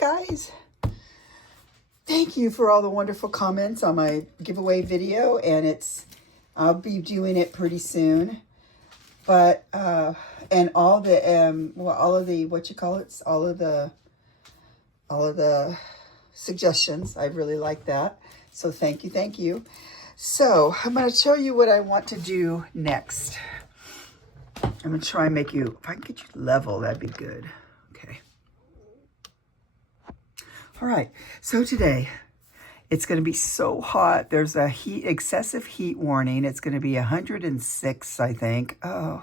guys. Thank you for all the wonderful comments on my giveaway video, and I'll be doing it pretty soon. But and all the all of the suggestions, I really like that. So thank you. So I'm going to show you what I want to do next. I'm going to try and make you, if I can get you level, that'd be good. Okay. All right. So today, it's going to be so hot. There's a excessive heat warning. It's going to be 106, I think. Oh,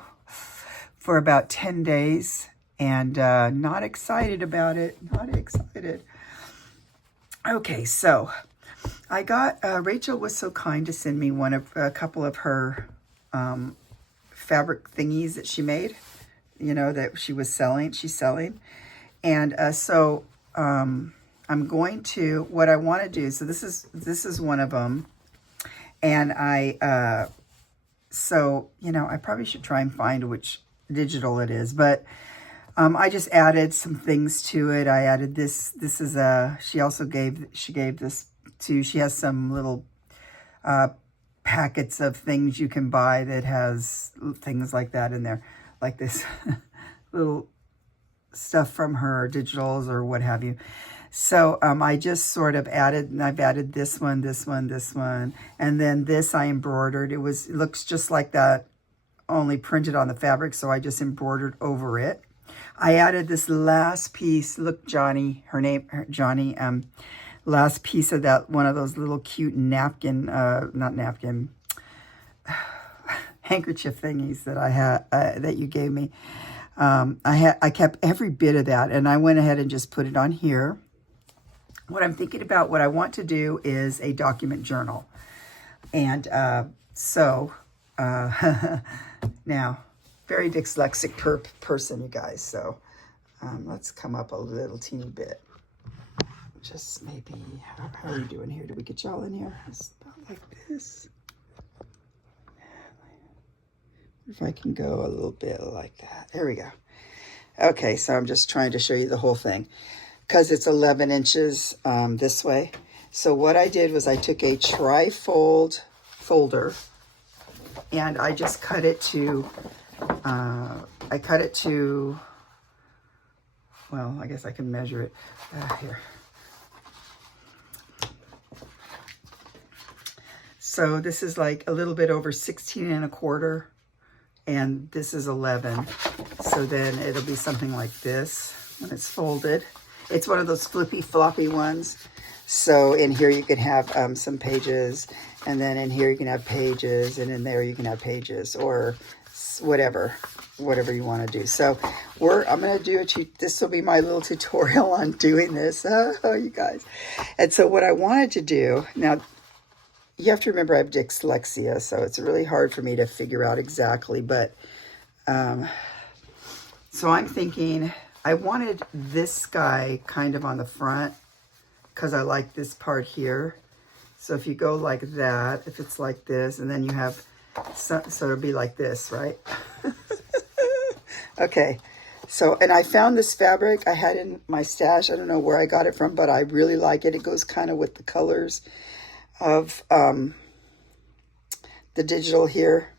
for about 10 days. And not excited about it. Not excited. Okay, so I got, Rachel was so kind to send me a couple of her fabric thingies that she made, you know, that she's selling. And so I'm going to, what I want to do, so this is one of them. And so, you know, I probably should try and find which digital it is, but I just added some things to it. I added this. This is she gave this to, she has some little packets of things you can buy that has things like that in there, like this little stuff from her digitals or what have you. So I just sort of added, and I've added this one, and then this I embroidered. It looks just like that, only printed on the fabric, so I just embroidered over it. I added this last piece. Look, Johnny, Johnny, last piece of that, one of those little cute napkin, handkerchief thingies that I had, that you gave me. I kept every bit of that, and I went ahead and just put it on here. What I'm thinking about, what I want to do is a document journal. And now, very dyslexic person, you guys. So let's come up a little teeny bit. Just maybe, how are we doing here? Did we get y'all in here? It's about like this. If I can go a little bit like that. There we go. Okay, so I'm just trying to show you the whole thing because it's 11 inches this way. So what I did was I took a tri-fold folder and I just cut it to, well, I guess I can measure it here. So this is like a little bit over 16 1/4, and this is 11. So then it'll be something like this when it's folded. It's one of those flippy floppy ones. So in here you can have some pages, and then in here you can have pages, and in there you can have pages, or whatever you want to do. So I'm going to do this will be my little tutorial on doing this. Oh, you guys. And so what I wanted to do, now you have to remember I have dyslexia, so it's really hard for me to figure out exactly, but so I'm thinking I wanted this guy kind of on the front because I like this part here. So if you go like that, if it's like this, and then you have so it'll be like this, right? Okay, so, and I found this fabric I had in my stash. I don't know where I got it from, but I really like it. It goes kind of with the colors of the digital here,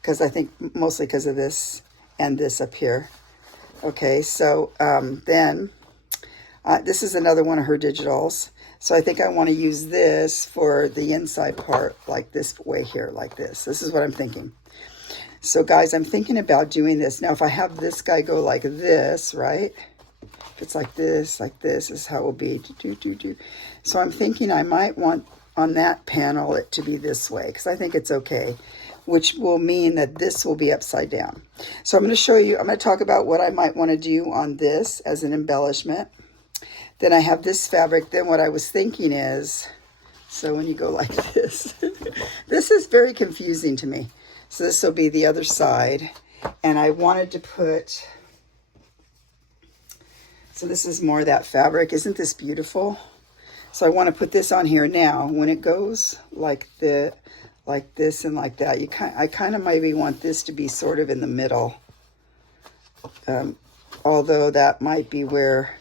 because I think mostly because of this and this up here. Okay, so then this is another one of her digitals. So I think I want to use this for the inside part, like this way here, like this. This is what I'm thinking. So guys, I'm thinking about doing this. Now, if I have this guy go like this, right? If it's like this is how it will be. So I'm thinking I might want on that panel it to be this way, because I think it's okay, which will mean that this will be upside down. So I'm going to show you, I'm going to talk about what I might want to do on this as an embellishment. Then I have this fabric. Then what I was thinking is, so when you go like this, this is very confusing to me. So this will be the other side. And I wanted to put, so this is more of that fabric. Isn't this beautiful? So I want to put this on here now. When it goes like this and like that, I kind of maybe want this to be sort of in the middle. Although that might be where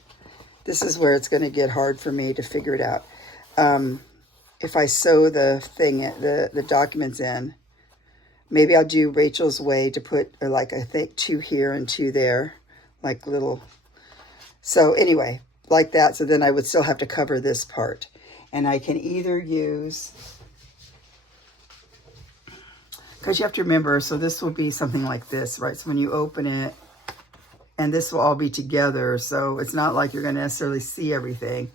This is where it's going to get hard for me to figure it out. If I sew the thing, the documents in, maybe I'll do Rachel's way to put like, I think 2 here and 2 there, like little. So anyway, like that. So then I would still have to cover this part. And I can either use, because you have to remember, so this will be something like this, right? So when you open it, and this will all be together, so it's not like you're going to necessarily see everything.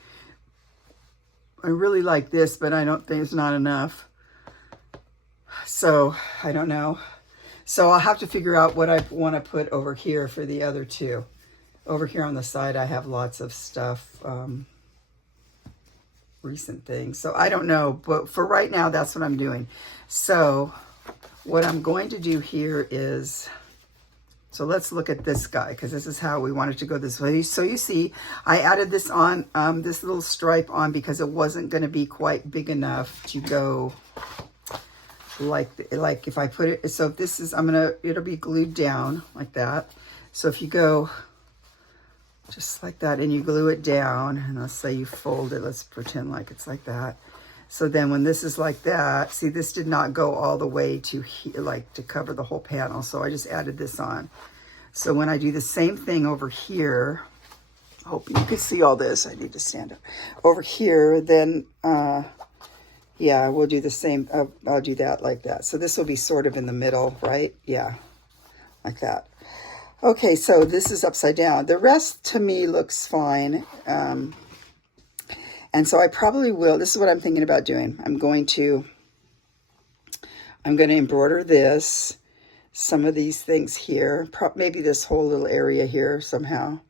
I really like this, but I don't think it's not enough. So I don't know. So I'll have to figure out what I want to put over here for the other 2. Over here on the side, I have lots of stuff, recent things. So I don't know, but for right now, that's what I'm doing. So what I'm going to do here is, so let's look at this guy, because this is how we wanted to go this way. So you see, I added this on, this little stripe on, because it wasn't going to be quite big enough to go like if I put it, so if this is, it'll be glued down like that. So if you go just like that and you glue it down, and let's say you fold it, let's pretend like it's like that. So then when this is like that, see, this did not go all the way to here, like to cover the whole panel. So I just added this on. So when I do the same thing over here, hoping you can see all this, I need to stand up. Over here, then, yeah, we'll do the same. I'll do that like that. So this will be sort of in the middle, right? Yeah, like that. Okay, so this is upside down. The rest to me looks fine. And so I probably will, this is what I'm thinking about doing. I'm going to embroider this, some of these things here, maybe this whole little area here somehow.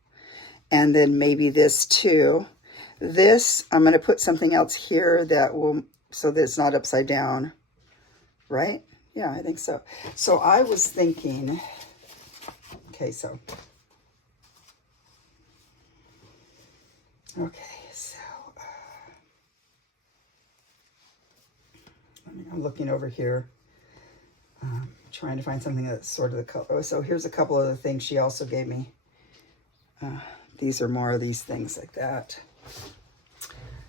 And then maybe this too. This, I'm going to put something else here that will, so that it's not upside down, right? Yeah, I think so. So I was thinking, okay, so. Okay. I'm looking over here, trying to find something that's sort of the color. Oh, so here's a couple of the things she also gave me. These are more of these things like that.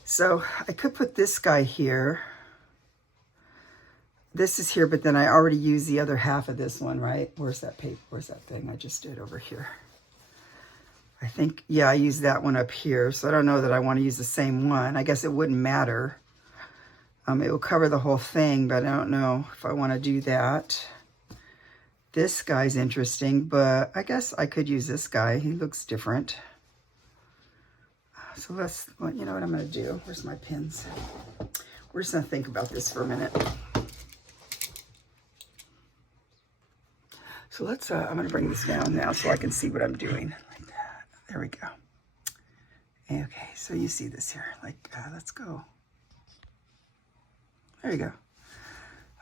So I could put this guy here. This is here, but then I already used the other half of this one, right? Where's that paper? Where's that thing I just did over here? I think, yeah, I used that one up here. So I don't know that I want to use the same one. I guess it wouldn't matter. It will cover the whole thing, but I don't know if I want to do that. This guy's interesting, but I guess I could use this guy. He looks different. So let's, well, you know what I'm going to do? Where's my pins? We're just going to think about this for a minute. So let's, I'm going to bring this down now so I can see what I'm doing. Like that. There we go. Okay, so you see this here. Like, let's go. There you go.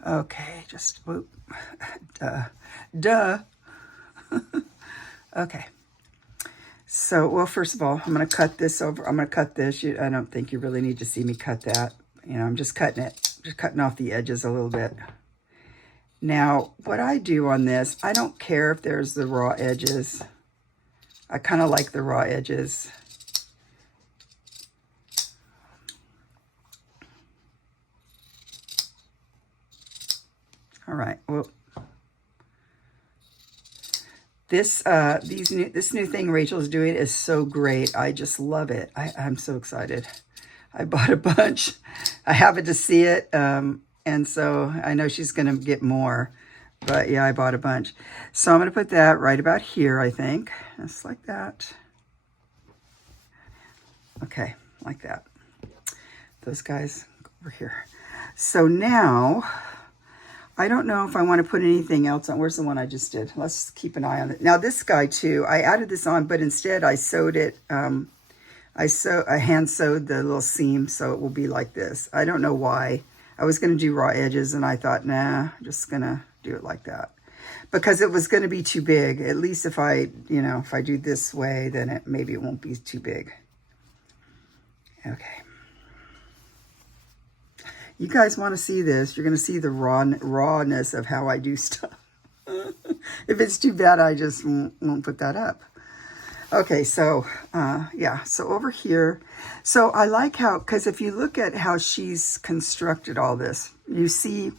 Okay, just, whoop. Duh. Okay. So, well, first of all, I'm going to cut this over. I'm going to cut this. I don't think you really need to see me cut that. You know, I'm just cutting it. Just cutting off the edges a little bit. Now, what I do on this, I don't care if there's the raw edges. I kind of like the raw edges. All right. Well, this new thing Rachel's doing is so great. I just love it. I'm so excited. I bought a bunch. I happened to see it, and so I know she's going to get more. But yeah, I bought a bunch. So I'm going to put that right about here, I think. Just like that. Okay, like that. Those guys over here. So now, I don't know if I want to put anything else on. Where's the one I just did? Let's keep an eye on it. Now this guy too, I added this on, but instead I sewed it. I hand sewed the little seam so it will be like this. I don't know why. I was going to do raw edges and I thought, nah, I'm just going to do it like that. Because it was going to be too big. At least if I, you know, if I do this way, then maybe it won't be too big. Okay. You guys want to see this, you're going to see the rawness of how I do stuff. If it's too bad, I just won't put that up. Okay, so yeah, so over here, so I like how, because if you look at how she's constructed all this, you see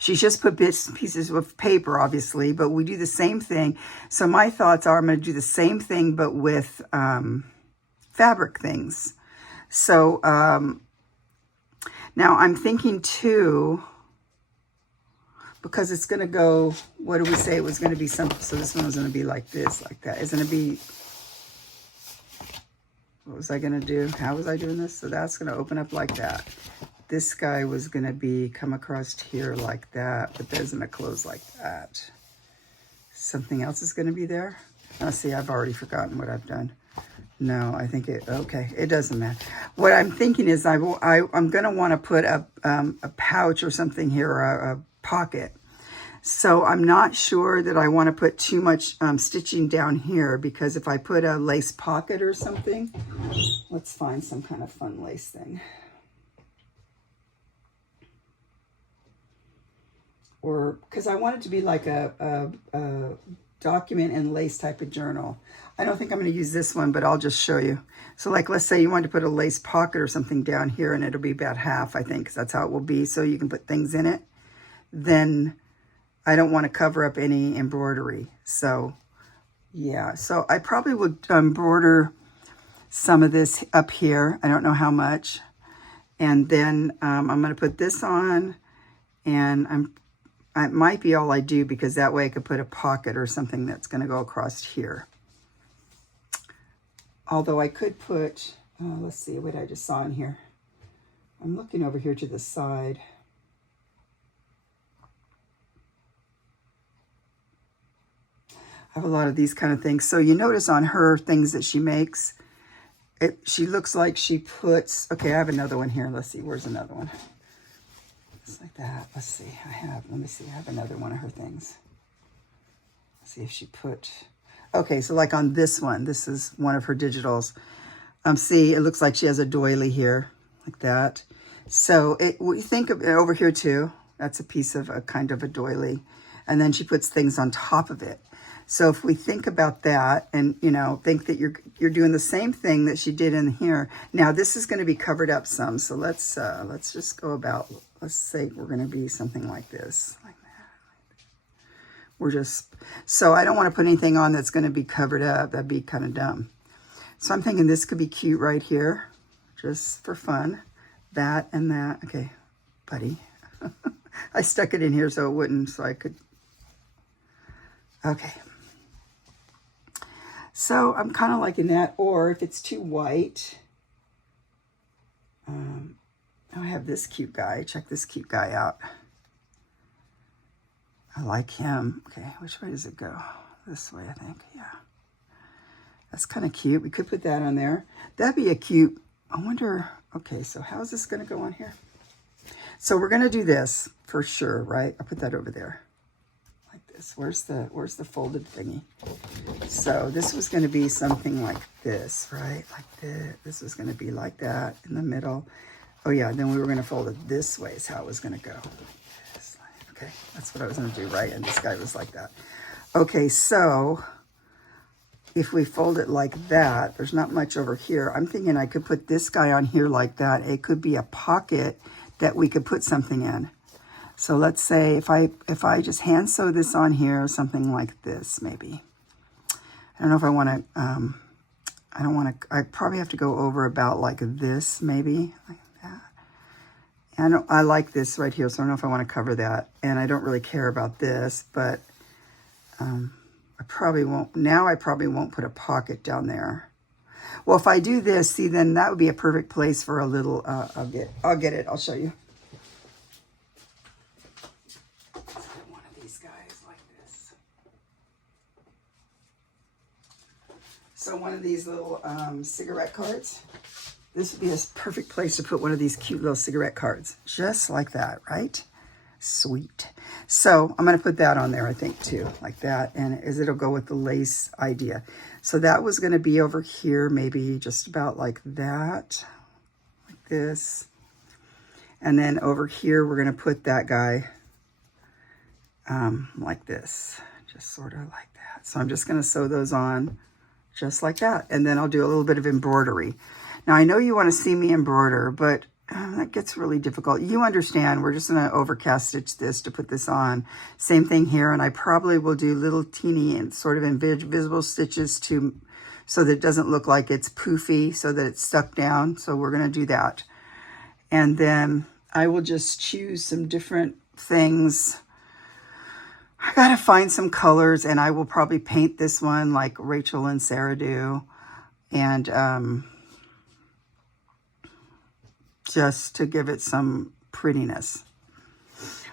she's just put pieces of paper, obviously, but we do the same thing. So my thoughts are I'm going to do the same thing, but with fabric things. So now I'm thinking too, because it's going to go, what do we say? It was going to be something. So this one was going to be like this, like that. It's going to be, what was I going to do? How was I doing this? So that's going to open up like that. This guy was going to be come across here like that, but there's going to close like that. Something else is going to be there. Oh, see, I've already forgotten what I've done. No, I think okay, it doesn't matter. What I'm thinking is I'm going to want to put a pouch or something here, or a pocket. So I'm not sure that I want to put too much stitching down here, because if I put a lace pocket or something, let's find some kind of fun lace thing. Or, because I want it to be like a document and lace type of journal. I don't think I'm going to use this one, but I'll just show you. So like, let's say you want to put a lace pocket or something down here, and it'll be about half, I think, because that's how it will be. So you can put things in it. Then I don't want to cover up any embroidery. So yeah, so I probably would embroider some of this up here. I don't know how much. And then I'm going to put this on, and it might be all I do, because that way I could put a pocket or something that's going to go across here. Although I could put, let's see what I just saw in here. I'm looking over here to the side. I have a lot of these kind of things. So you notice on her things that she makes, she looks like she puts, okay, I have another one here. Let's see, where's another one? Just like that. Let's see, let me see, I have another one of her things. Let's see if she put, okay, so like on this one, this is one of her digitals. See, it looks like she has a doily here, like that. So we think of it over here too. That's a piece of a kind of a doily. And then she puts things on top of it. So if we think about that, and, you know, think that you're doing the same thing that she did in here. Now this is going to be covered up some. So let's just go about, let's say we're going to be something like this, like that. We're just, so I don't want to put anything on that's going to be covered up. That'd be kind of dumb. So I'm thinking this could be cute right here, just for fun. That and that. Okay, buddy. I stuck it in here so it wouldn't, so I could. Okay. So I'm kind of liking that. Or if it's too white, I have this cute guy. Check this cute guy out. I like him. Okay, which way does it go? This way, I think. Yeah. That's kind of cute. We could put that on there. That'd be a cute, I wonder, okay, so how's this going to go on here? So we're going to do this for sure, right? I'll put that over there. Like this. Where's the folded thingy? So this was going to be something like this, right? Like this. This was going to be like that in the middle. Oh yeah, then we were going to fold it this way is how it was going to go. Like this. Okay, that's what I was going to do, right? And this guy was like that. Okay, so if we fold it like that, there's not much over here. I'm thinking I could put this guy on here like that. It could be a pocket that we could put something in. So let's say if I just hand sew this on here, something like this, maybe. I don't know if I want to, I don't want to, I probably have to go over about like this, maybe like that. And I like this right here, so I don't know if I want to cover that. And I don't really care about this, but I probably won't, now I probably won't put a pocket down there. Well, if I do this, see, then that would be a perfect place for a little, I'll get it, I'll show you. One of these guys like this. So one of these little cigarette cards. This would be a perfect place to put one of these cute little cigarette cards. Just like that, right? Sweet. So I'm going to put that on there, I think, too, like that. And it'll go with the lace idea. So that was going to be over here, maybe just about like that, like this. And then over here, we're going to put that guy like this, just sort of like that. So I'm just going to sew those on just like that. And then I'll do a little bit of embroidery. Now, I know you want to see me embroider, but that gets really difficult. You understand, we're just going to overcast stitch this to put this on. Same thing here, and I probably will do little teeny and sort of invisible stitches so that it doesn't look like it's poofy, so that it's stuck down. So we're going to do that. And then I will just choose some different things. I got to find some colors, and I will probably paint this one like Rachel and Sarah do. And just to give it some prettiness.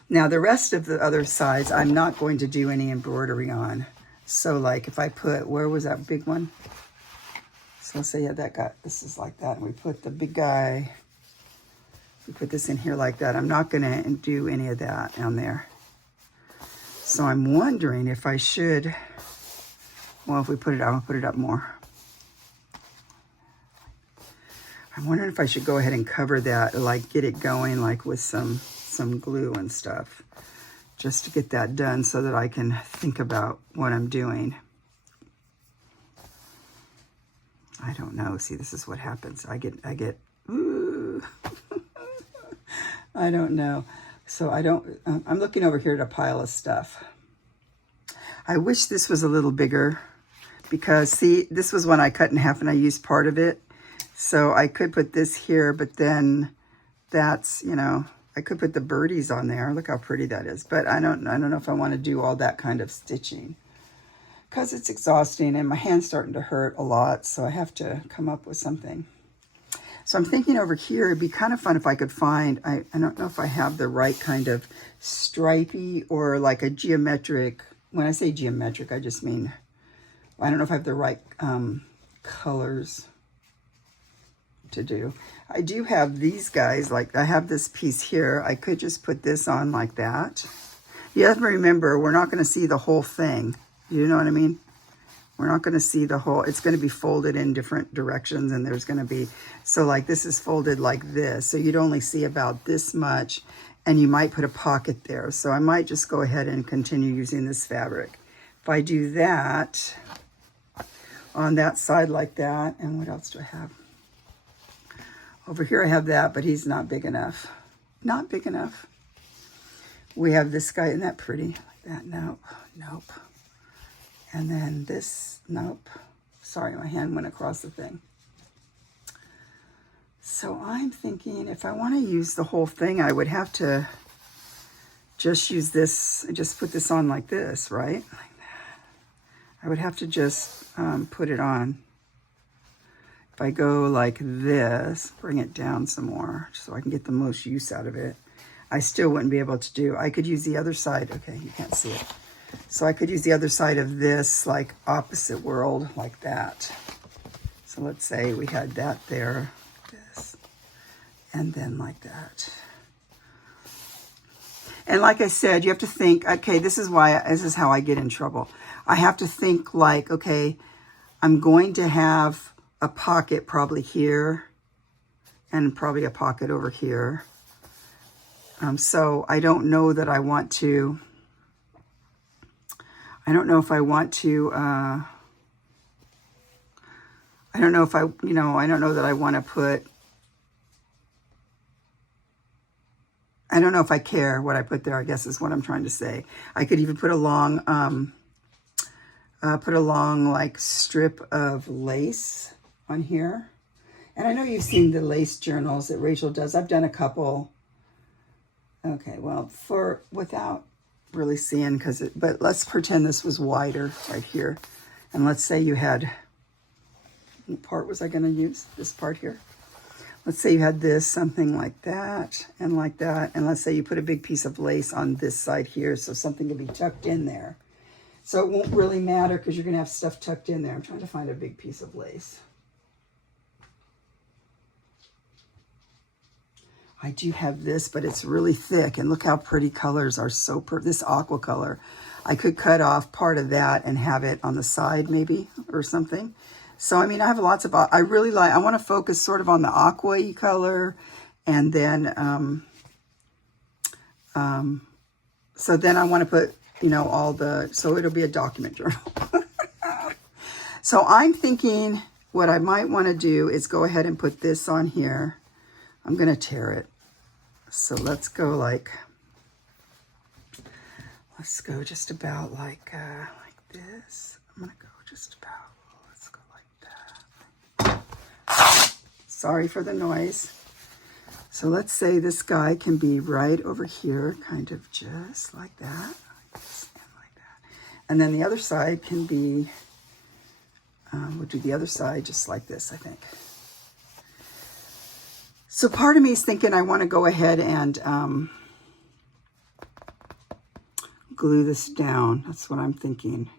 Now, the rest of the other sides, I'm not going to do any embroidery on. So, like, if I put, where was that big one? So, let's say, yeah, this is like that. And we put the big guy, we put this in here like that. I'm not going to do any of that on there. So, I'm wondering if I should, well, if we put it, I'll put it up more. I'm wondering if I should go ahead and cover that, like get it going like with some glue and stuff, just to get that done so that I can think about what I'm doing. I don't know. See, this is what happens. I get, ooh. I don't know. So I'm looking over here at a pile of stuff. I wish this was a little bigger because, see, this was one I cut in half and I used part of it. So I could put this here, but then that's, you know, I could put the birdies on there. Look how pretty that is. But I don't know if I want to do all that kind of stitching because it's exhausting and my hand's starting to hurt a lot. So I have to come up with something. So I'm thinking over here, it'd be kind of fun if I could find, I don't know if I have the right kind of stripey or like a geometric. When I say geometric, I just mean, I don't know if I have the right colors to do. I do have these guys, like I have this piece here. I could just put this on like that. You have to remember, we're not going to see the whole thing. You know what I mean? We're not going to see the whole, it's going to be folded in different directions, and there's going to be, so like this is folded like this. So you'd only see about this much, and you might put a pocket there. So I might just go ahead and continue using this fabric. If I do that on that side like that, and what else do I have? Over here I have that, but he's not big enough. Not big enough. We have this guy, isn't that pretty? Like that, nope, nope. And then this, nope. Sorry, my hand went across the thing. So I'm thinking if I want to use the whole thing, I would have to just use this, just put this on like this, right? Like that. I would have to just put it on. If I go like this, bring it down some more so I can get the most use out of it, I still wouldn't be able to do. I could use the other side. Okay, you can't see it. So I could use the other side of this, like opposite world, like that. So let's say we had that there, this, and then like that. And like I said, you have to think, okay, this is how I get in trouble. I have to think like, okay, I'm going to have a pocket probably here and probably a pocket over here. So I don't know that I want to, I don't know if I want to, I don't know if I, I don't know that I want to put, I don't know if I care what I put there, I guess is what I'm trying to say. I could even put a long like strip of lace on here. And I know you've seen the lace journals that Rachel does. I've done a couple. Okay, well, without really seeing, but let's pretend this was wider right here. And let's say you had, what part was I going to use? This part here. Let's say you had this, something like that, and like that. And let's say you put a big piece of lace on this side here, so something can be tucked in there. So it won't really matter because you're going to have stuff tucked in there. I'm trying to find a big piece of lace. I do have this, but it's really thick. And look how pretty colors are so this aqua color. I could cut off part of that and have it on the side maybe or something. So, I mean, I have lots of, I want to focus sort of on the aqua-y color. And then, so then I want to put, all so it'll be a document journal. So I'm thinking what I might want to do is go ahead and put this on here. I'm going to tear it. So let's go just about like this. I'm going to go just about, let's go like that. Sorry for the noise. So let's say this guy can be right over here, kind of just like that, like this, and like that. And then the other side can be, we'll do the other side just like this, I think. So part of me is thinking I want to go ahead and glue this down. That's what I'm thinking.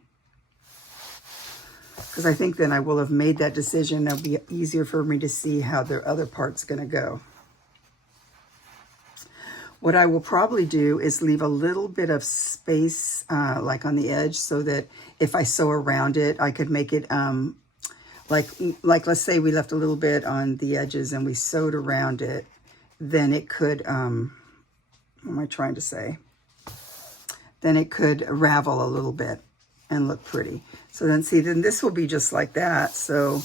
Because I think then I will have made that decision. It'll be easier for me to see how the other part's going to go. What I will probably do is leave a little bit of space like on the edge so that if I sew around it, I could make it like let's say we left a little bit on the edges and we sewed around it, then it could, what am I trying to say? Then it could ravel a little bit and look pretty. So then see, then this will be just like that. So,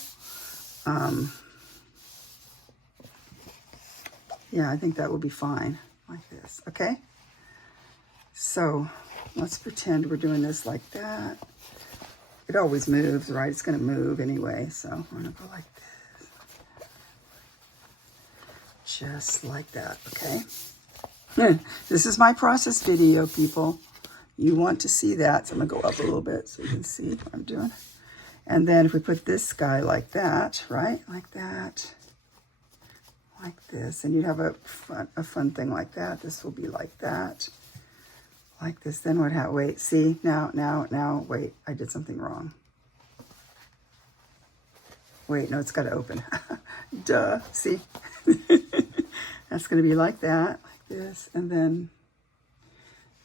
yeah, I think that will be fine. Like this, okay? So let's pretend we're doing this like that. It always moves, right? It's going to move anyway, so I'm going to go like this. Just like that, okay? This is my process video, people. You want to see that, so I'm going to go up a little bit so you can see what I'm doing. And then if we put this guy like that, right? Like that. Like this, and you'd have a fun thing like that. This will be like that, like this. Then what? Wait, see now. Wait, I did something wrong. Wait, no, it's got to open. Duh. See, that's going to be like that, like this, and then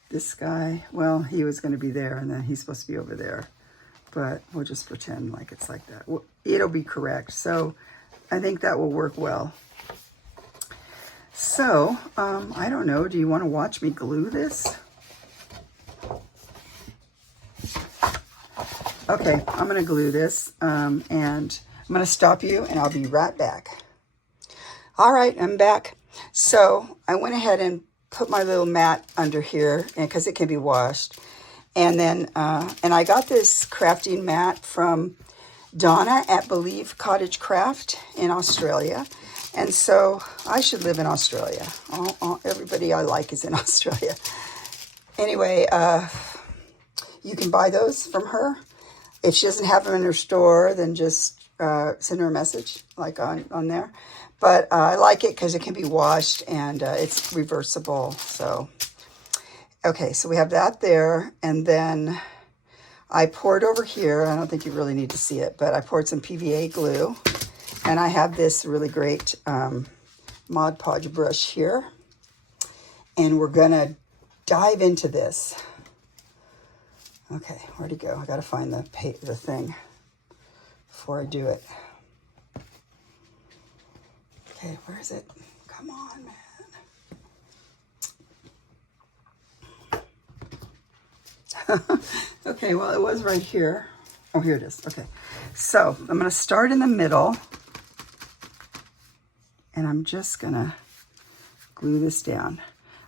this guy. Well, he was going to be there, and then he's supposed to be over there, but we'll just pretend like it's like that. Well, it'll be correct. So I think that will work well. So, I don't know, do you want to watch me glue this? Okay, I'm going to glue this, and I'm going to stop you, and I'll be right back. All right, I'm back. So, I went ahead and put my little mat under here, because it can be washed. And then, and I got this crafting mat from Donna at Believe Cottage Craft in Australia. And so I should live in Australia. Everybody I like is in Australia. Anyway, you can buy those from her. If she doesn't have them in her store, then just send her a message like on there. But I like it because it can be washed and it's reversible. So, okay, so we have that there. And then I poured over here. I don't think you really need to see it, but I poured some PVA glue. And I have this really great Mod Podge brush here. And we're going to dive into this. Okay, where'd it go? I got to find the thing before I do it. Okay, where is it? Come on, man. Okay, well, it was right here. Oh, here it is. Okay, so I'm going to start in the middle. And I'm just going to glue this down.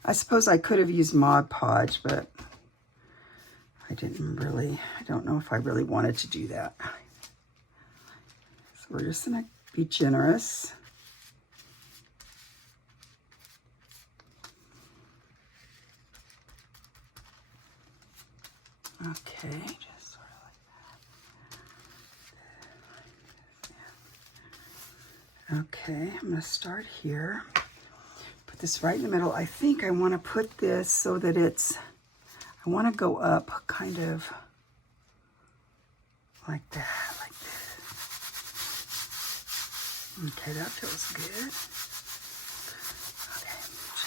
I suppose I could have used Mod Podge, but I don't know if I really wanted to do that. So we're just going to be generous. Okay, just sort of like that. Okay, I'm going to start here. Put this right in the middle. I think I want to put this so that I want to go up kind of like that, like this. Okay, that feels good. Okay,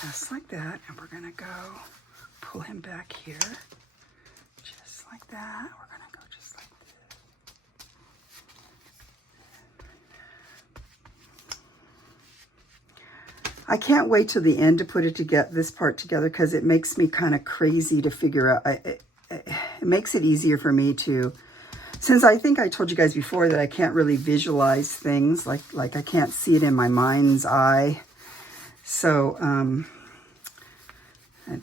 just like that. And we're going to go pull him back here. Just like that. We're going to go just like this. I can't wait till the end to put it together, this part together, because it makes me kind of crazy to figure out. It makes it easier for me to Since I think I told you guys before that I can't really visualize things, like I can't see it in my mind's eye. So,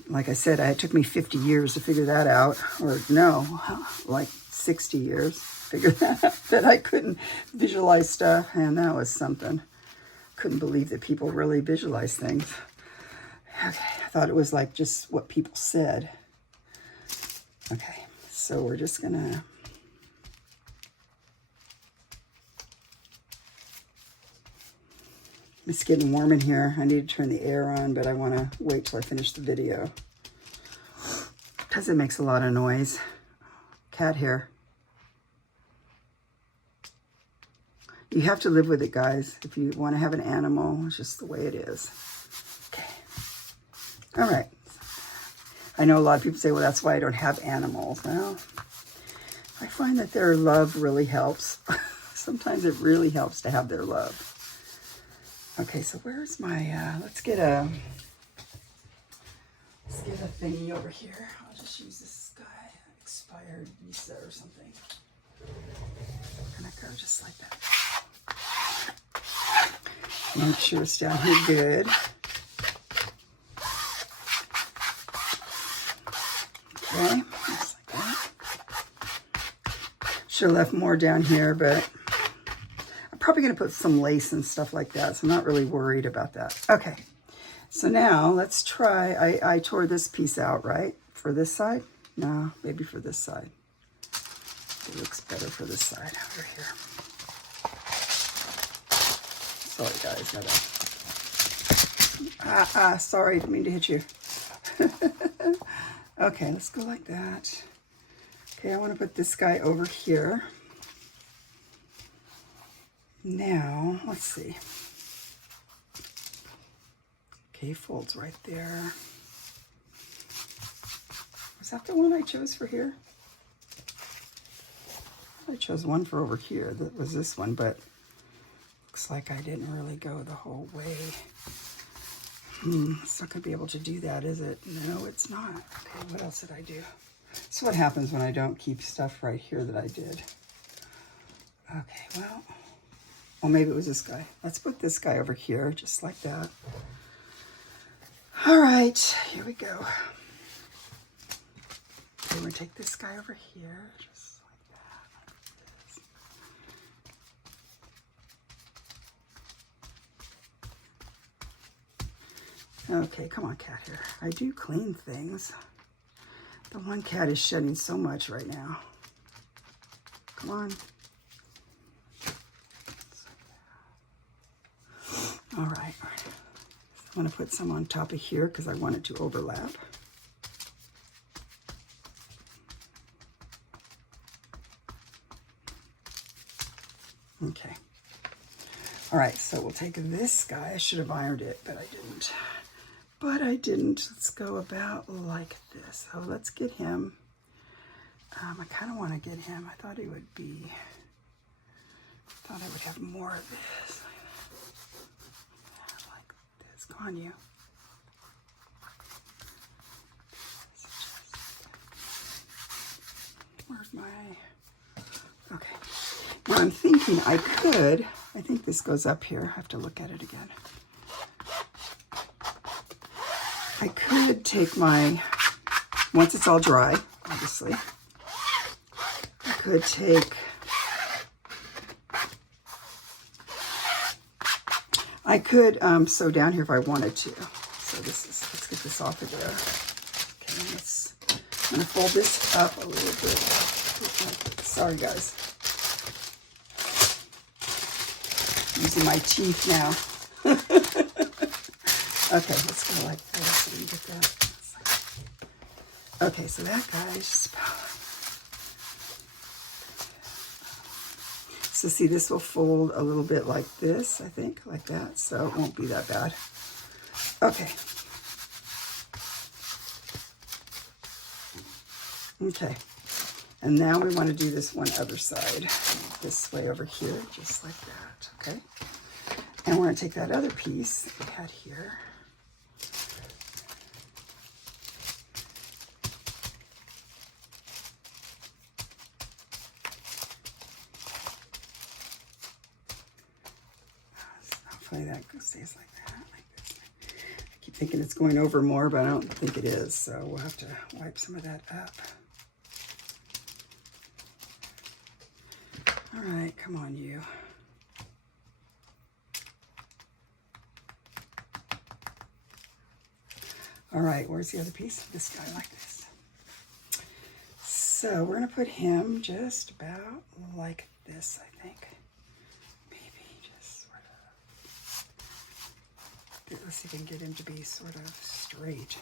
like I said, it took me 50 years to figure that out. Or no, like 60 years to figure that out, that I couldn't visualize stuff. And that was something. Couldn't believe that people really visualize things. Okay, I thought it was like just what people said. Okay, so we're just gonna... It's getting warm in here. I need to turn the air on, but I want to wait till I finish the video because it makes a lot of noise. Cat hair. You have to live with it, guys. If you want to have an animal, it's just the way it is. Okay. All right. I know a lot of people say, well, that's why I don't have animals. Well, I find that their love really helps. Sometimes it really helps to have their love. Okay, so where's my, let's get a thingy over here. I'll just use this guy, expired Visa or something. I'm gonna go just like that. Make sure it's down here good. Okay, just like that. Should have left more down here, but probably going to put some lace and stuff like that, so I'm not really worried about that. Okay, so now let's try. I tore this piece out, right? For this side? No, maybe for this side. It looks better for this side over here. Sorry, guys. Sorry, didn't mean to hit you. Okay, let's go like that. Okay, I want to put this guy over here. Now, let's see. Okay, folds right there. Was that the one I chose for here? I chose one for over here. That was this one, but looks like I didn't really go the whole way. It's not going to be able to do that, is it? No, it's not. Okay, what else did I do? So what happens when I don't keep stuff right here that I did? Okay, well... Oh, maybe it was this guy. Let's put this guy over here, just like that. All right, here we go. Okay, we're going to take this guy over here, just like that. Okay, come on, cat hair. I do clean things. The one cat is shedding so much right now. Come on. All right, I'm going to put some on top of here because I want it to overlap. Okay. All right, so we'll take this guy. I should have ironed it, but I didn't. Let's go about like this. So let's get him. I kind of want to get him. I thought I would have more of this. Come on, you. Where's my... Okay. Now I'm thinking I think this goes up here. I have to look at it again. I could take my... Once it's all dry, obviously. I could take... I could sew down here if I wanted to. So let's get this off of there. Okay, I'm gonna fold this up a little bit. Sorry, guys. I'm using my teeth now. Okay, let's go like this so we can get that. Okay, so that guy's... So see, this will fold a little bit like this, I think, like that. So it won't be that bad. Okay. Okay. And now we want to do this one other side. This way over here, just like that, okay? And we're going to take that other piece that we had here. hopefully that stays like that, like this. I keep thinking it's going over more, but I don't think it is, so we'll have to wipe some of that up. All right, come on, you. All right, where's the other piece? This guy, like this. So we're gonna put him just about like this, I think. Maybe just sort of. Let's see if we can get him to be sort of straight.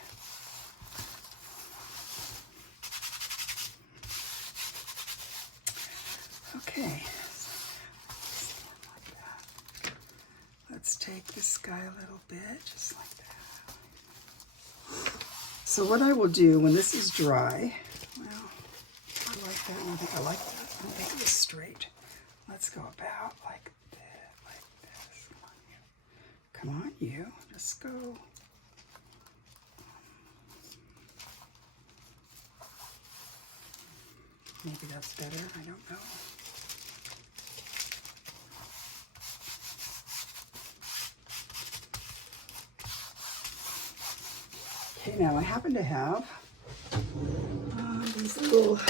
Okay, so like that. Let's take this guy a little bit, just like that. So what I will do when this is dry, well, I like that. I think I like that. I don't think it was straight. Let's go about like that, like this. Come on, you. Come on, you. Just go. Maybe that's better. I don't know. Okay, now I happen to have these little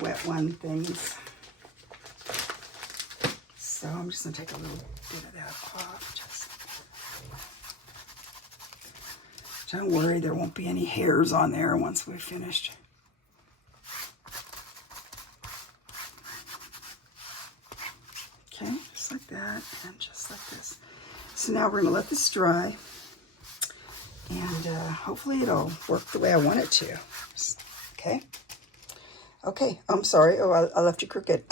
wet one things. So I'm just gonna take a little bit of that off. Just don't worry, there won't be any hairs on there once we've finished. Okay, just like that, and just like this. So now we're gonna let this dry, and hopefully it'll work the way I want it to. Okay. Okay, I'm sorry. Oh, I left you crooked.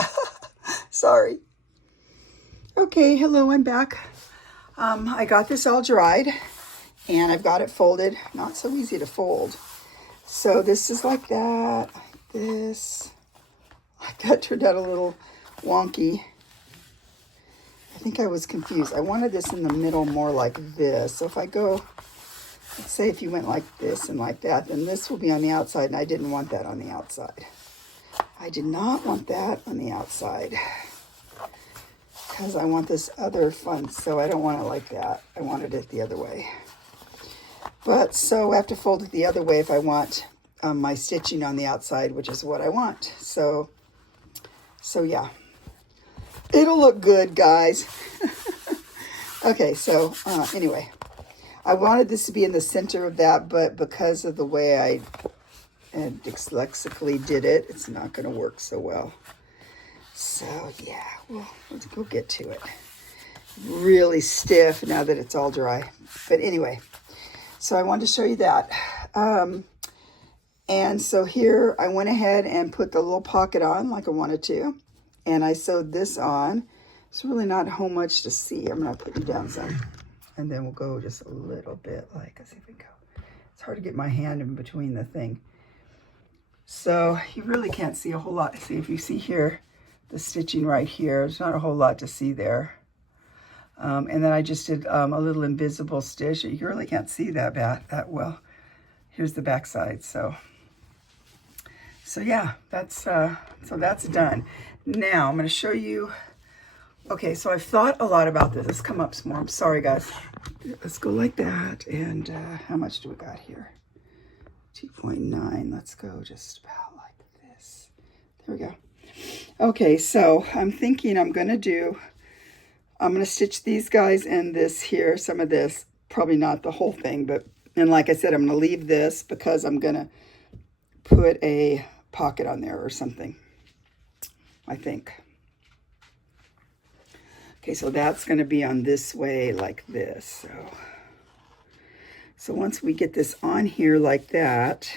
Sorry. Okay, hello, I'm back. I got this all dried, and I've got it folded. Not so easy to fold. So this is like that, like this. Like that turned out a little wonky. I think I was confused. I wanted this in the middle more like this. So if I go, let's say if you went like this and like that, then this will be on the outside, and I didn't want that on the outside. I did not want that on the outside because I want this other fun, so I don't want it like that. I wanted it the other way. But so I have to fold it the other way if I want my stitching on the outside, which is what I want. So yeah, it'll look good, guys. Okay, so anyway, I wanted this to be in the center of that, but because of the way I dyslexically did it, it's not going to work so well. So yeah, well, let's go get to it. Really stiff now that it's all dry. But anyway, so I wanted to show you that. And so here I went ahead and put the little pocket on like I wanted to. And I sewed this on. It's really not how much to see. I'm going to put you down some. And then we'll go just a little bit like, let's see if we go. It's hard to get my hand in between the thing. So you really can't see a whole lot. See, if you see here, the stitching right here, there's not a whole lot to see there. And then I just did a little invisible stitch. You really can't see that well. Here's the back side. So yeah, that's done. Now I'm going to show you. Okay, so I've thought a lot about this. Let's come up some more. I'm sorry, guys. Let's go like that. And how much do we got here? 2.9. Let's go just about like this. There we go. Okay, so I'm thinking I'm going to stitch these guys in this here, some of this. Probably not the whole thing, but, and like I said, I'm going to leave this because I'm going to put a pocket on there or something, I think. Okay, so that's going to be on this way like this. So once we get this on here like that,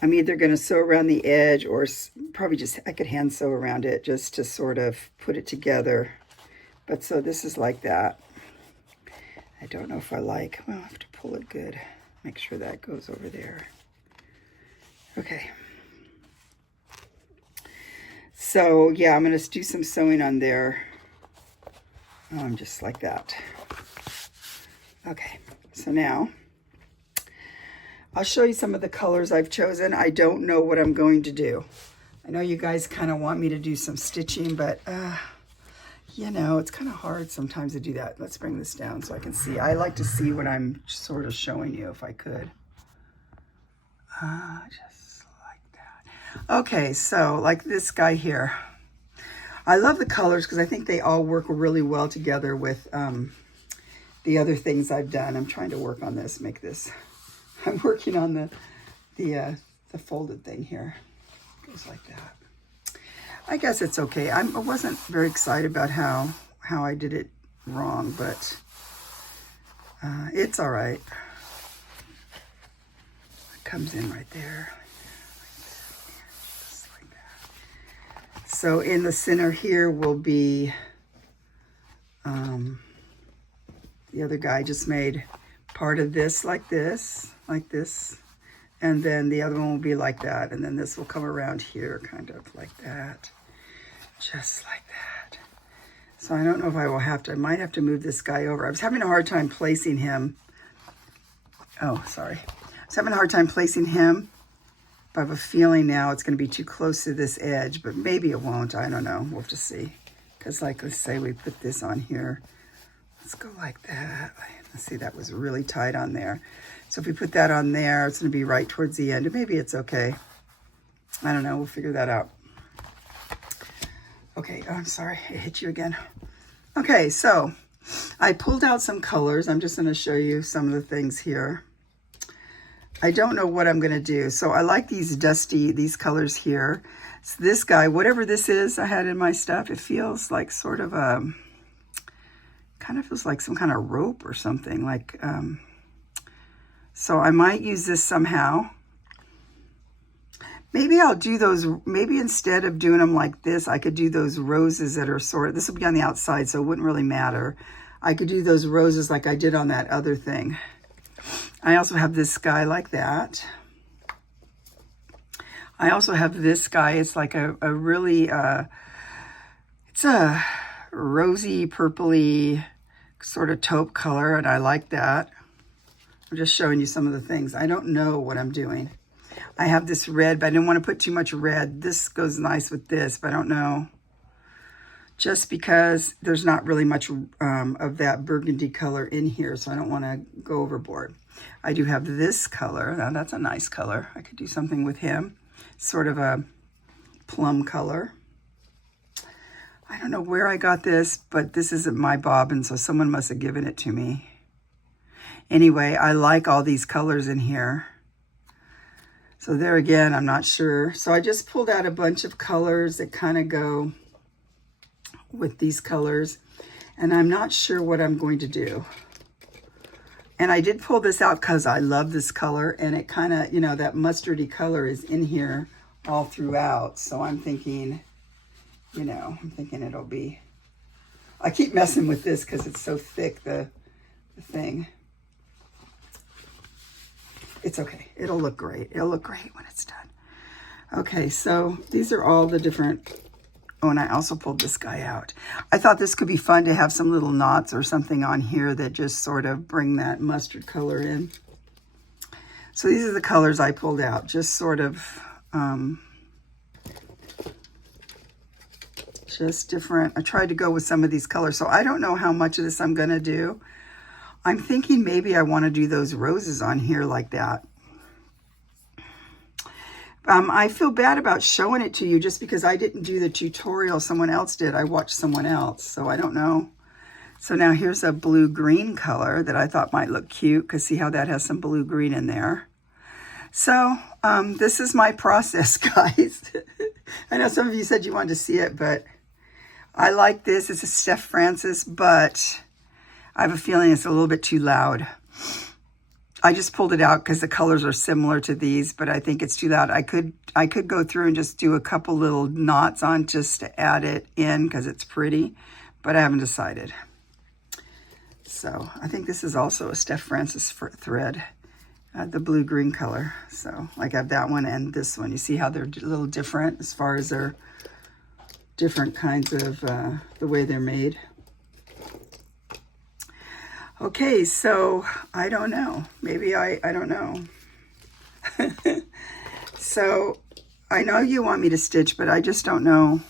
I'm either going to sew around the edge or probably just, I could hand sew around it just to sort of put it together. But so this is like that. I don't know if I like, well, I have to pull it good. Make sure that goes over there. Okay. So yeah, I'm going to do some sewing on there. Just like that. Okay, so now I'll show you some of the colors I've chosen. I don't know what I'm going to do. I know you guys kind of want me to do some stitching, but You know, it's kind of hard sometimes to do that. Let's bring this down so I can see. I like to see what I'm sort of showing you if I could. Just like that. Okay, so like this guy here. I love the colors because I think they all work really well together with the other things I've done. I'm trying to work on this, make this. I'm working on the folded thing here. It goes like that. I guess it's okay. I wasn't very excited about how I did it wrong, but it's all right. It comes in right there. Just like that. So in the center here will be, the other guy just made part of this, like this, and then the other one will be like that, and then this will come around here, kind of like that, just like that. So I don't know if I will have to, I might have to move this guy over. I was having a hard time placing him. Oh, sorry. I was having a hard time placing him, but I have a feeling now it's going to be too close to this edge, but maybe it won't. I don't know. We'll have to see. Because like, let's say we put this on here. Let's go like that. Let's see, that was really tight on there. So if we put that on there, it's going to be right towards the end. Maybe it's okay. I don't know. We'll figure that out. Okay. Oh, I'm sorry. I hit you again. Okay. So I pulled out some colors. I'm just going to show you some of the things here. I don't know what I'm going to do. So I like these these colors here. So this guy, whatever this is I had in my stuff, it feels like sort of a, kind of feels like some kind of rope or something, like, so I might use this somehow. Maybe I'll do those, maybe instead of doing them like this, I could do those roses that are sort of, this will be on the outside, so it wouldn't really matter. I could do those roses like I did on that other thing. I also have this guy like that. I also have this guy, it's like a really, it's a rosy, purpley, sort of taupe color, and I like that. I'm just showing you some of the things. I don't know what I'm doing. I have this red, but I didn't want to put too much red. This goes nice with this, but I don't know. Just because there's not really much of that burgundy color in here, so I don't want to go overboard. I do have this color. Now that's a nice color. I could do something with him. Sort of a plum color. I don't know where I got this, but this isn't my bobbin, so someone must have given it to me. Anyway, I like all these colors in here. So there again, I'm not sure. So I just pulled out a bunch of colors that kind of go with these colors, and I'm not sure what I'm going to do. And I did pull this out because I love this color, and it kind of, you know, that mustardy color is in here all throughout. So I'm thinking, you know, I'm thinking it'll be, I keep messing with this because it's so thick, the thing. It's okay. It'll look great. It'll look great when it's done. Okay, so these are all the different, oh, and I also pulled this guy out. I thought this could be fun to have some little knots or something on here that just sort of bring that mustard color in. So these are the colors I pulled out, just sort of, just different. I tried to go with some of these colors, so I don't know how much of this I'm going to do. I'm thinking maybe I want to do those roses on here like that. I feel bad about showing it to you just because I didn't do the tutorial. Someone else did. I watched someone else, so I don't know. So now here's a blue-green color that I thought might look cute, because see how that has some blue-green in there. So this is my process, guys. I know some of you said you wanted to see it, but I like this. It's a Steph Francis, but I have a feeling it's a little bit too loud. I just pulled it out because the colors are similar to these, but I think it's too loud. I could go through and just do a couple little knots on just to add it in because it's pretty, but I haven't decided. So I think this is also a Steph Francis thread, the blue-green color. So like I have that one and this one. You see how they're a little different as far as their different kinds of the way they're made. Okay, so I don't know. Maybe I don't know. So I know you want me to stitch, but I just don't know.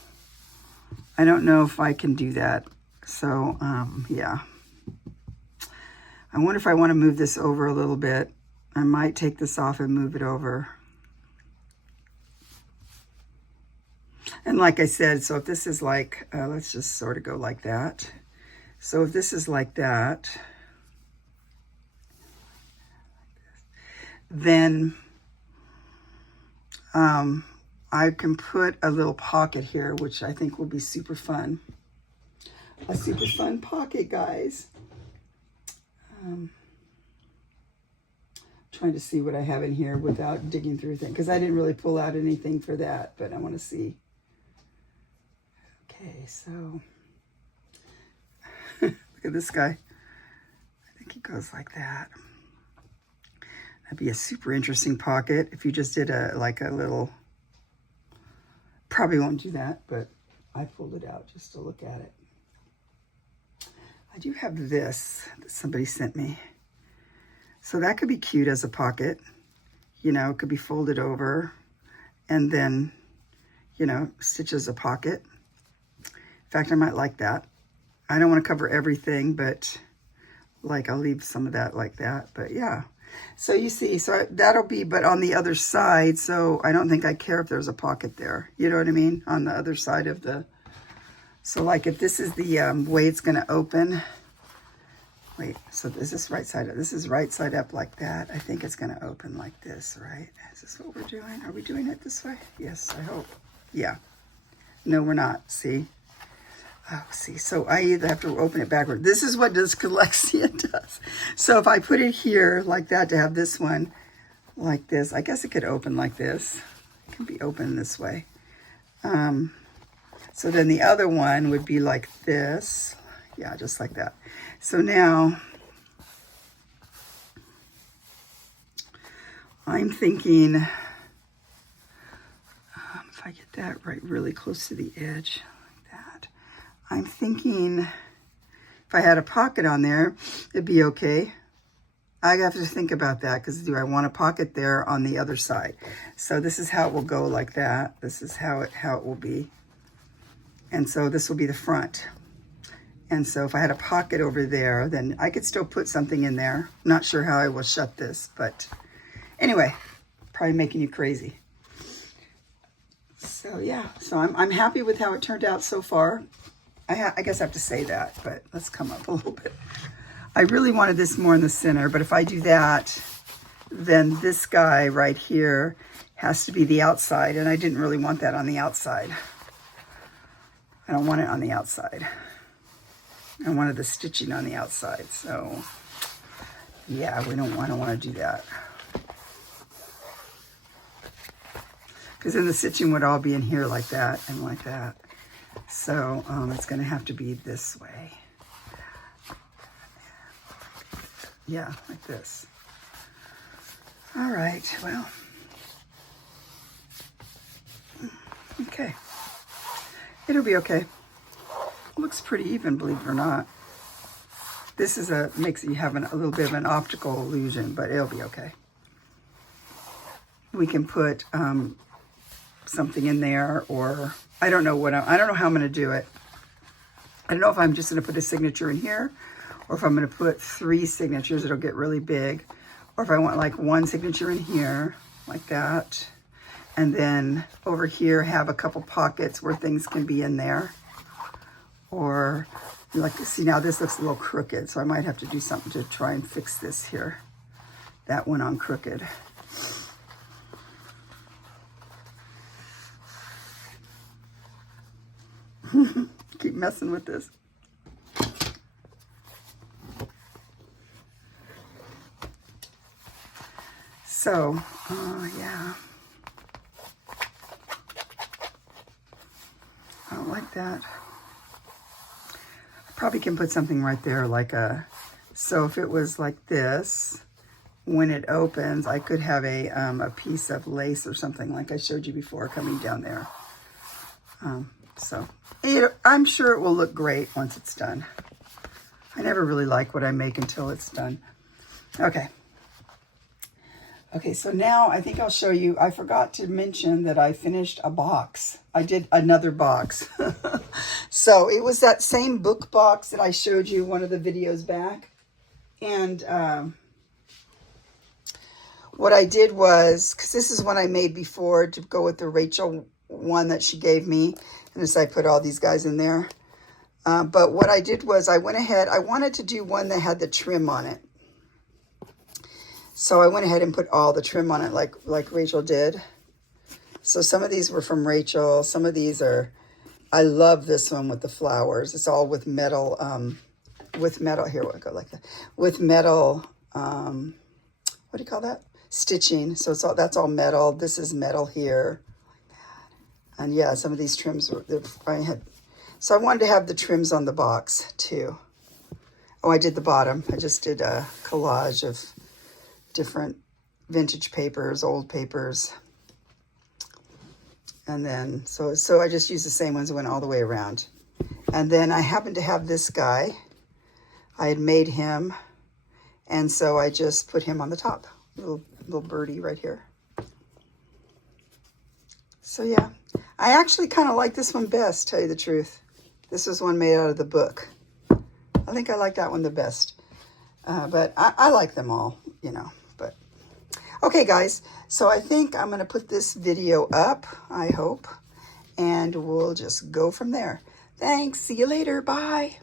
I don't know if I can do that. So, yeah. I wonder if I want to move this over a little bit. I might take this off and move it over. And like I said, so if this is like, let's just sort of go like that. So if this is like that, then I can put a little pocket here, which I think will be super fun. A super fun pocket, guys. Trying to see what I have in here without digging through things, because I didn't really pull out anything for that, but I want to see. Okay, so look at this guy. I think he goes like that. That'd be a super interesting pocket if you just did like a little, probably won't do that, but I pulled it out just to look at it. I do have this that somebody sent me. So that could be cute as a pocket. You know, it could be folded over and then, you know, stitch as a pocket. In fact, I might like that. I don't want to cover everything, but like I'll leave some of that like that. But yeah. So you see, so that'll be, but on the other side, so I don't think I care if there's a pocket there. You know what I mean? On the other side of the, so like if this is the way it's going to open. Wait, so is this right side up? This is right side up like that. I think it's going to open like this, right? Is this what we're doing? Are we doing it this way? Yes, I hope. Yeah. No, we're not. See? Oh, see. So I either have to open it backward. This is what dyslexia does. So if I put it here like that to have this one like this, I guess it could open like this. It can be open this way. So then the other one would be like this. Yeah, just like that. So now I'm thinking, if I get that right really close to the edge like that, I'm thinking if I had a pocket on there, it'd be okay. I have to think about that because do I want a pocket there on the other side? So this is how it will go like that. This is how it will be. And so this will be the front. And so if I had a pocket over there, then I could still put something in there. I'm not sure how I will shut this, but anyway, probably making you crazy. So yeah, so I'm happy with how it turned out so far. I guess I have to say that, but let's come up a little bit. I really wanted this more in the center, but if I do that, then this guy right here has to be the outside, and I didn't really want that on the outside. I don't want it on the outside. I wanted the stitching on the outside, so yeah, I don't want to do that. Because then the stitching would all be in here like that and like that. So it's going to have to be this way. Yeah, like this. All right, well, okay. It'll be okay. Looks pretty even, believe it or not. This is makes you have a little bit of an optical illusion, but it'll be okay. We can put something in there, or I don't know what I don't know how I'm going to do it. I don't know if I'm just going to put a signature in here, or if I'm going to put 3 signatures. It'll get really big, or if I want like 1 signature in here, like that, and then over here have a couple pockets where things can be in there. Or like, see, now this looks a little crooked, so I might have to do something to try and fix this here. That went on crooked. Keep messing with this. So, yeah. I don't like that. Probably can put something right there like a, so if it was like this, when it opens, I could have a piece of lace or something like I showed you before coming down there. So I'm sure it will look great once it's done. I never really like what I make until it's done. Okay. Okay, so now I think I'll show you. I forgot to mention that I finished a box. I did another box. So it was that same book box that I showed you one of the videos back. And what I did was, because this is one I made before to go with the Rachel one that she gave me. And as I put all these guys in there. But what I did was I went ahead. I wanted to do one that had the trim on it. So I went ahead and put all the trim on it like Rachel did. So some of these were from Rachel. Some of these are, I love this one with the flowers. It's all with metal, here we'll go like that. With metal, what do you call that? Stitching. So it's all, that's all metal. This is metal here. And yeah, some of these trims were, so I wanted to have the trims on the box too. Oh, I did the bottom. I just did a collage of different vintage papers, old papers. And then, so I just used the same ones that went all the way around. And then I happened to have this guy. I had made him. And so I just put him on the top. Little birdie right here. So yeah, I actually kind of like this one best, tell you the truth. This was one made out of the book. I think I like that one the best. But I like them all, you know. But okay, guys. So I think I'm going to put this video up, I hope. And we'll just go from there. Thanks. See you later. Bye.